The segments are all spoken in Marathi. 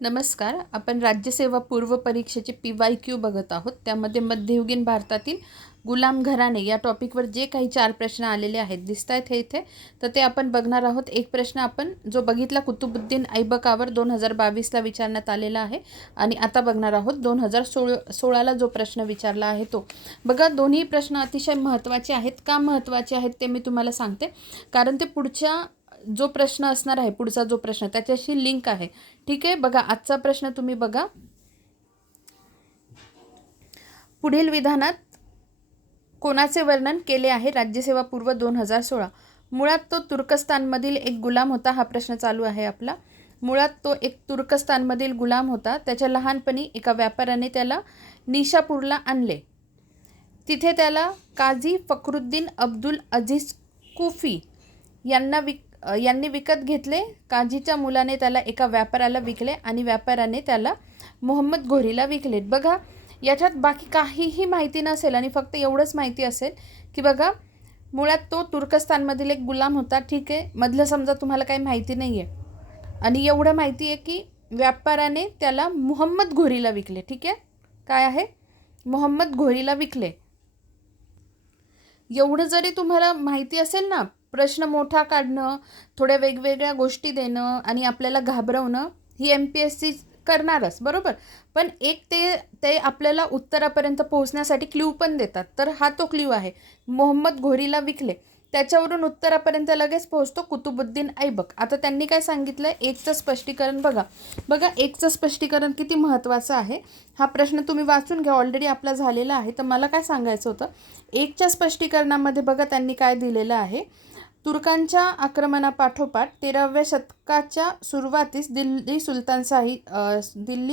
नमस्कार. आपण राज्यसेवा पूर्व परीक्षेचे PYQ बघत आहोत. त्यामध्ये मध्ययुगीन भारतातील गुलाम घराणे या टॉपिकवर जे काही 4 प्रश्न आलेले आहेत दिसत आहेत हे इथे, तर ते आपण बघणार आहोत. एक प्रश्न आपण जो बघितला कुतुबुद्दीन ऐबकावर 2022ला विचारण्यात आलेला आहे आणि आता बघणार आहोत 2016ला जो प्रश्न विचारला आहे तो. बघा, दोन्ही प्रश्न अतिशय महत्त्वाचे आहेत. का महत्त्वाचे आहेत ते मी तुम्हाला सांगते. कारण ते पुढच्या जो प्रश्न असणार आहे, पुढचा जो प्रश्न त्याच्याशी लिंक आहे. ठीक आहे, बघा आजचा प्रश्न तुम्ही बघा. पुढील विधानात कोणाचे वर्णन केले आहे राज्यसेवा पूर्व 2016? मुळात तो तुर्कस्तानमधील एक गुलाम होता. हा प्रश्न चालू आहे आपला. मुळात तो एक तुर्कस्तानमधील गुलाम होता. त्याच्या लहानपणी एका व्यापाऱ्याने त्याला निशापूरला आणले. तिथे त्याला काझी फखरुद्दीन अब्दुल अजीज कुफी यांनी विकत घेतले. काझीच्या मुलाने त्याला एका व्यापाऱ्याला विकले आणि व्यापाऱ्याने त्याला मोहम्मद घोरीला विकले. बघा, याच्यात बाकी काहीही माहिती नसेल आणि फक्त एवढंच माहिती असेल की बघा, मुळात तो तुर्कस्तानमधील एक गुलाम होता. ठीक आहे, मधलं समजा तुम्हाला काही माहिती नाही आहे आणि एवढं माहिती आहे की व्यापाऱ्याने त्याला मोहम्मद घोरीला विकले. ठीक आहे, काय आहे? मोहम्मद घोरीला विकले. एवढं जरी तुम्हाला माहिती असेल ना, प्रश्न मोठा काढणं, थोड्या वेगवेगळ्या गोष्टी देणं आणि आपल्याला घाबरवणं ही MPSC करणारच, बरोबर. पण एक ते आपल्याला उत्तरापर्यंत पोहोचण्यासाठी क्ल्यू पण देतात. तर हा तो क्ल्यू आहे. मोहम्मद घोरीला विकले, त्याच्यावरून उत्तरापर्यंत लगेच पोहोचतो कुतुबुद्दीन ऐबक. आता त्यांनी काय सांगितलं, एकचं स्पष्टीकरण बघा एकचं स्पष्टीकरण किती महत्त्वाचं आहे. हा प्रश्न तुम्ही वाचून घ्या, ऑलरेडी आपला झालेला आहे. तर मला काय सांगायचं होतं, एकच्या स्पष्टीकरणामध्ये बघा त्यांनी काय दिलेलं आहे. तुर्कांच्या आक्रमणापाठोपाठ 13व्या शतकाच्या सुरुवातीस दिल्ली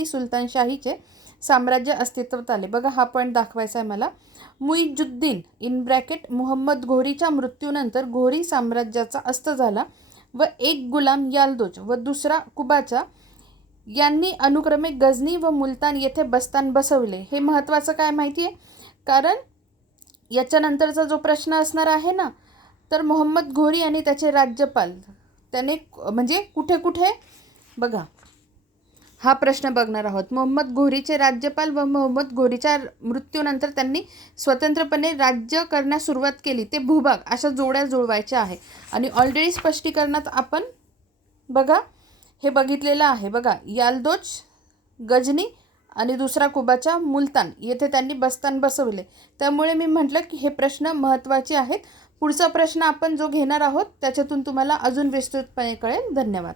सुलतानशाहीचे साम्राज्य अस्तित्वात आले. बघा, हा पॉईंट दाखवायचा आहे मला. मुइजुद्दीन मोहम्मद घोरीच्या मृत्यूनंतर घोरी साम्राज्याचा अस्त झाला व एक गुलाम याल्दोज व दुसरा कुबाचा यांनी अनुक्रमे गझनी व मुलतान येथे बस्तान बसवले. हे महत्त्वाचं काय माहिती आहे, कारण याच्यानंतरचा जो प्रश्न असणार आहे ना, तर मोहम्मद घोरी आणि त्याचे राज्यपाल त्याने म्हणजे कुठे कुठे बघा, हा प्रश्न बघणार आहोत. मोहम्मद घोरीचे राज्यपाल व मोहम्मद घोरीच्या मृत्यूनंतर त्यांनी स्वतंत्रपणे राज्य करण्यास सुरुवात केली. ते भूभाग अशा जोड्या जुळवायच्या आहे आणि ऑलरेडी स्पष्टीकरणात आपण बघा हे बघितलेलं आहे. बघा, याल्दोज, गजनी आणि दुसरा कुबाचा मुलतान येथे त्यांनी बस्तान बसवले. त्यामुळे मी म्हटलं की हे प्रश्न महत्त्वाचे आहेत. पुढचा प्रश्न आपण जो घेणार आहोत त्याच्यातून तुम्हाला अजून विस्तृतपणे कळेल. धन्यवाद.